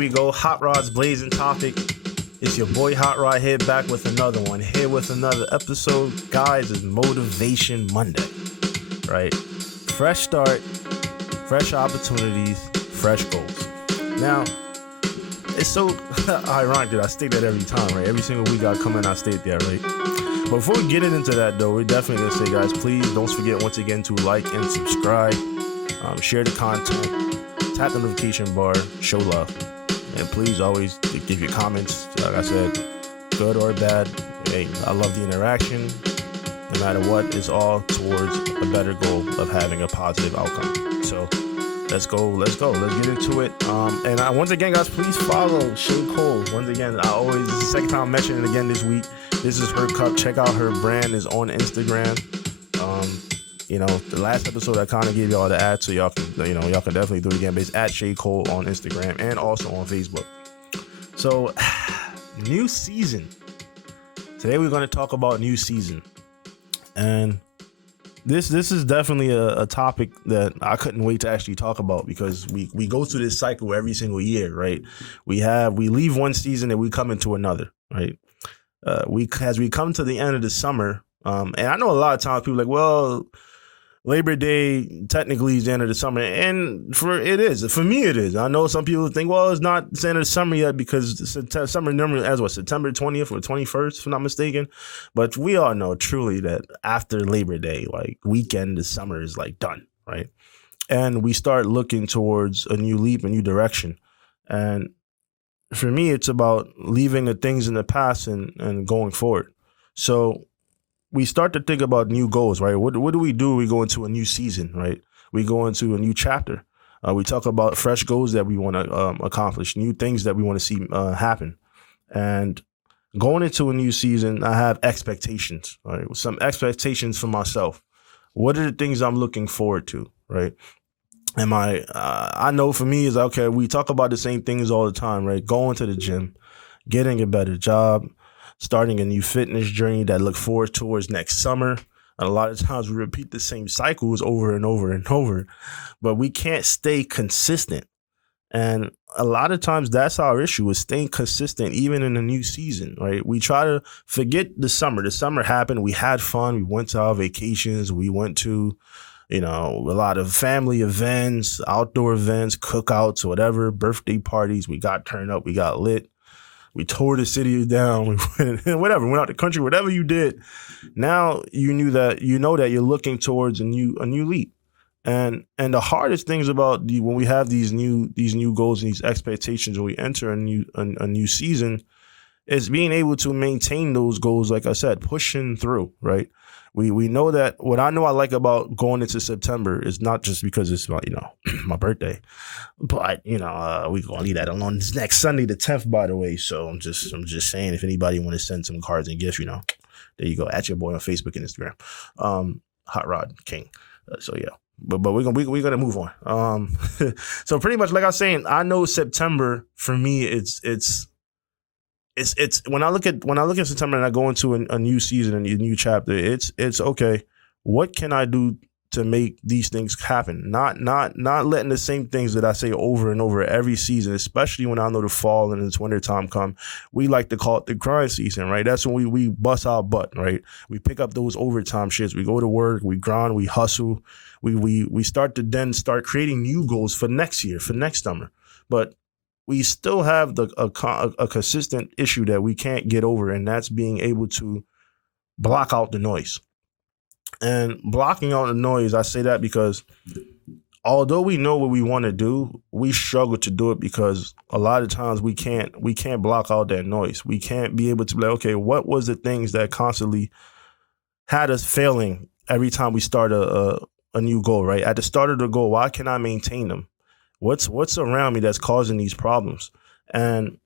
we go. Hot Rod's Blazing Topic. It's your boy Hot Rod here, back with another one. Here with another episode. Guys, it's Motivation Monday, right? Fresh start, fresh opportunities, fresh goals. Now, it's so ironic that I state that every time, right? Every single week I come in, I state that, right? But before we get into that, though, we're definitely going to say, guys, please don't forget once again to like and subscribe, share the content, tap the notification bar, show love, and please always give your comments. Like I said, good or bad, hey, I love the interaction. No matter what, it's all towards a better goal of having a positive outcome. So let's go. Let's get into it. And once again, guys, please follow Shay Cole. Once again, this is the second time I'm mentioning it again this week. This is her cup. Check out her brand. Is on Instagram. The last episode I kind of gave y'all the ad, so y'all can definitely do it again. But it's at Shay Cole on Instagram and also on Facebook. So, new season. Today we're going to talk about new season, and this is definitely a topic that I couldn't wait to actually talk about, because we go through this cycle every single year, right? We leave one season and we come into another, right? As we come to the end of the summer, and I know a lot of times people are like, well, Labor Day technically is the end of the summer, and for me it is. I know some people think, well, it's not the end of the summer yet, because summer normally as September 20th or 21st, if I'm not mistaken. But we all know truly that after Labor Day, like weekend, the summer is like done, right? And we start looking towards a new leap, a new direction. And for me, it's about leaving the things in the past and going forward. So we start to think about new goals, right? What do we do when we go into a new season, right? We go into a new chapter. We talk about fresh goals that we want to accomplish, new things that we want to see happen. And going into a new season, I have expectations, right? Some expectations for myself. What are the things I'm looking forward to, right? And I know for me is, okay, we talk about the same things all the time, right? Going to the gym, getting a better job, starting a new fitness journey that look forward towards next summer. And a lot of times we repeat the same cycles over and over and over, but we can't stay consistent. And a lot of times that's our issue, is staying consistent even in a new season, right? We try to forget the summer. The summer happened. We had fun. We went to our vacations. We went to, a lot of family events, outdoor events, cookouts, whatever, birthday parties. We got turned up. We got lit. We tore the city down. We went out the country, whatever you did. Now you know that you're looking towards a new leap. And the hardest things about when we have these new goals and these expectations, when we enter a new season, is being able to maintain those goals. Like I said, pushing through, right? We know that what I know I like about going into September is not just because it's my birthday, but we're gonna leave that alone. It's next Sunday, the 10th, by the way. So I'm just saying, if anybody want to send some cards and gifts, there you go, at your boy on Facebook and Instagram, Hot Rod King. So yeah, but we're gonna move on. So pretty much, like I was saying, I know September for me, it's when I look at September and I go into a new season and a new chapter, it's okay. What can I do to make these things happen? Not letting the same things that I say over and over every season, especially when I know the fall and it's winter time come. We like to call it the grind season, right? That's when we bust our butt, right? We pick up those overtime shits. We go to work, we grind, we hustle. We start creating new goals for next year, for next summer. But we still have a consistent issue that we can't get over, and that's being able to block out the noise. And blocking out the noise, I say that because although we know what we want to do, we struggle to do it because a lot of times we can't block out that noise. We can't be able to be like, okay, what was the things that constantly had us failing every time we start a new goal, right? At the start of the goal, why can I maintain them? What's around me that's causing these problems? And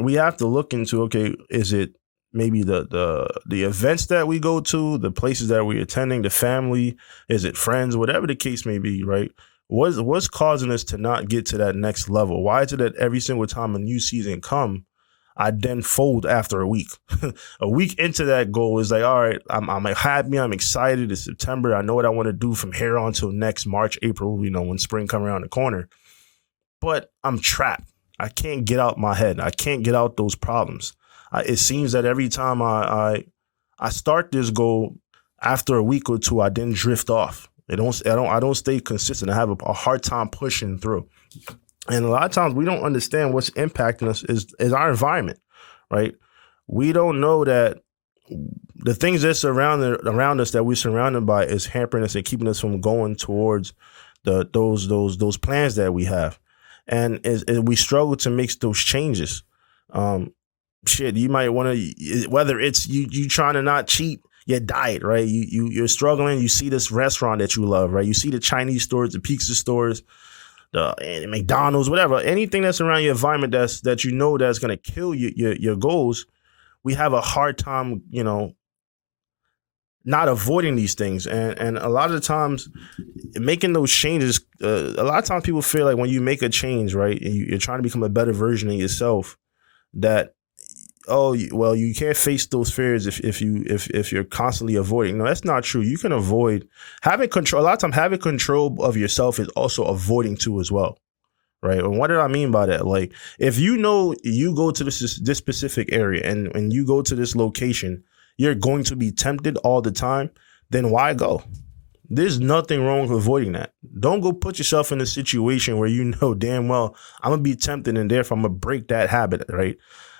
we have to look into, okay, is it maybe the events that we go to, the places that we're attending, the family, is it friends, whatever the case may be, right? What's causing us to not get to that next level? Why is it that every single time a new season come, I then fold after a week? A week into that goal is like, all right, I'm happy, I'm excited. It's September. I know what I want to do from here on till next March, April, when spring come around the corner. But I'm trapped. I can't get out my head. I can't get out those problems. It seems that every time I start this goal, after a week or two, I then drift off. I don't stay consistent. I have a hard time pushing through. And a lot of times we don't understand what's impacting us is our environment, right? We don't know that the things that around us that we're surrounded by is hampering us and keeping us from going towards those plans that we have. And as we struggle to make those changes, you might want to, whether it's you trying to not cheat your diet, right? You're struggling. You see this restaurant that you love, right? You see the Chinese stores, the pizza stores, the McDonald's, whatever, anything that's around your environment that's gonna kill your goals. We have a hard time, not avoiding these things, and a lot of the times making those changes. A lot of times people feel like when you make a change, right, and you're trying to become a better version of yourself, that you can't face those fears if you're constantly avoiding. No, that's not true. You can avoid having control. A lot of times, having control of yourself is also avoiding too as well, right? And what did I mean by that? Like, if you go to this specific area and you go to this location, you're going to be tempted all the time, then why go? There's nothing wrong with avoiding that. Don't go put yourself in a situation where you know damn well I'm gonna be tempted and therefore I'm gonna break that habit, right?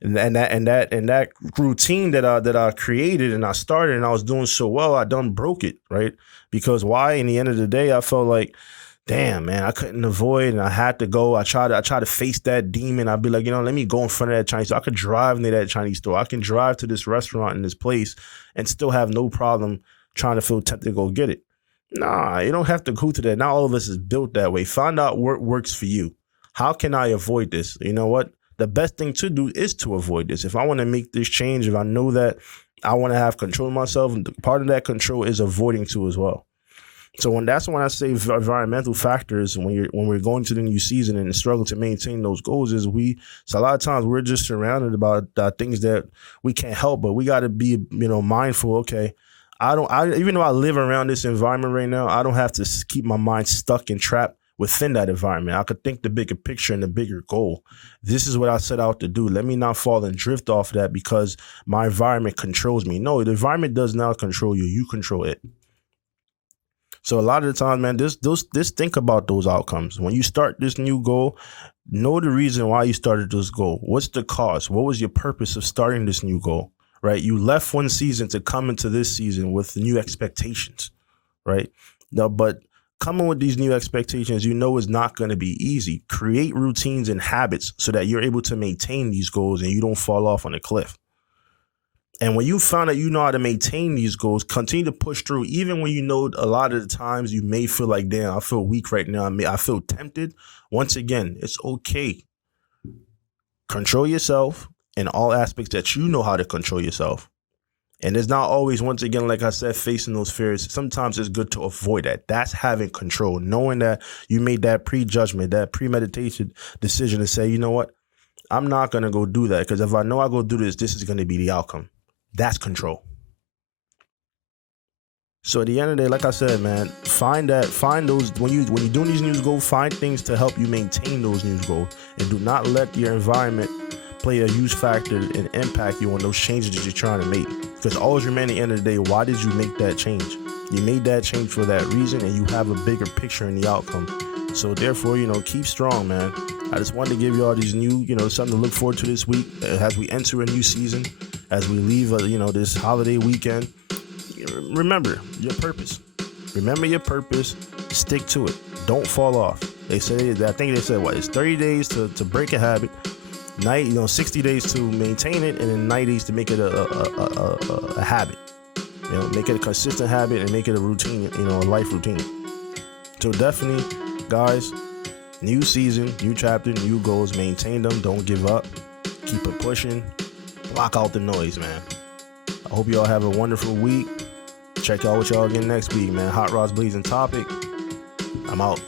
And that routine that I created and I started and I was doing so well, I done broke it, right? Because why? In the end of the day, I felt like, damn, man, I couldn't avoid and I had to go. I try to face that demon. I'd be like, let me go in front of that Chinese store. I could drive near that Chinese store. I can drive to this restaurant in this place and still have no problem trying to feel tempted to go get it. Nah, you don't have to go to that. Not all of us is built that way. Find out what works for you. How can I avoid this? You know what? The best thing to do is to avoid this. If I want to make this change, if I know that I want to have control of myself, part of that control is avoiding too as well. So when I say environmental factors, when we're going to the new season and struggle to maintain those goals, so a lot of times we're just surrounded about things that we can't help, but we got to be mindful. Okay, even though I live around this environment right now, I don't have to keep my mind stuck and trapped within that environment. I could think the bigger picture and the bigger goal. This is what I set out to do. Let me not fall and drift off of that because my environment controls me. No, the environment does not control you. You control it. So a lot of the time, man, just think about those outcomes. When you start this new goal, know the reason why you started this goal. What's the cause? What was your purpose of starting this new goal, right? You left one season to come into this season with new expectations, right? Now, but coming with these new expectations, is not going to be easy. Create routines and habits so that you're able to maintain these goals and you don't fall off on a cliff. And when you find out you know how to maintain these goals, continue to push through, even when a lot of the times you may feel like, damn, I feel weak right now. I feel tempted. Once again, it's okay. Control yourself in all aspects that you know how to control yourself. And it's not always, once again, like I said, facing those fears. Sometimes it's good to avoid that. That's having control, knowing that you made that prejudgment, that premeditation decision to say, you know what, I'm not going to go do that because if I know I go do this, this is going to be the outcome. That's control. So at the end of the day, like I said, man, find those, when you're doing these new goals, find things to help you maintain those new goals and do not let your environment play a huge factor and impact you on those changes that you're trying to make. Because always remember at the end of the day, why did you make that change? You made that change for that reason and you have a bigger picture in the outcome. So therefore, keep strong, man. I just wanted to give you all these new, something to look forward to this week as we enter a new season, as we leave, this holiday weekend. Remember your purpose. Remember your purpose. Stick to it. Don't fall off. I think they said, it's 30 days to break a habit. 60 days to maintain it, and then 90 days to make it a habit. Make it a consistent habit and make it a routine, a life routine. So definitely, guys, new season, new chapter, new goals. Maintain them. Don't give up. Keep it pushing. Block out the noise, man. I hope y'all have a wonderful week. Check y'all with y'all again next week, man. Hot Rods Blazing Topic. I'm out.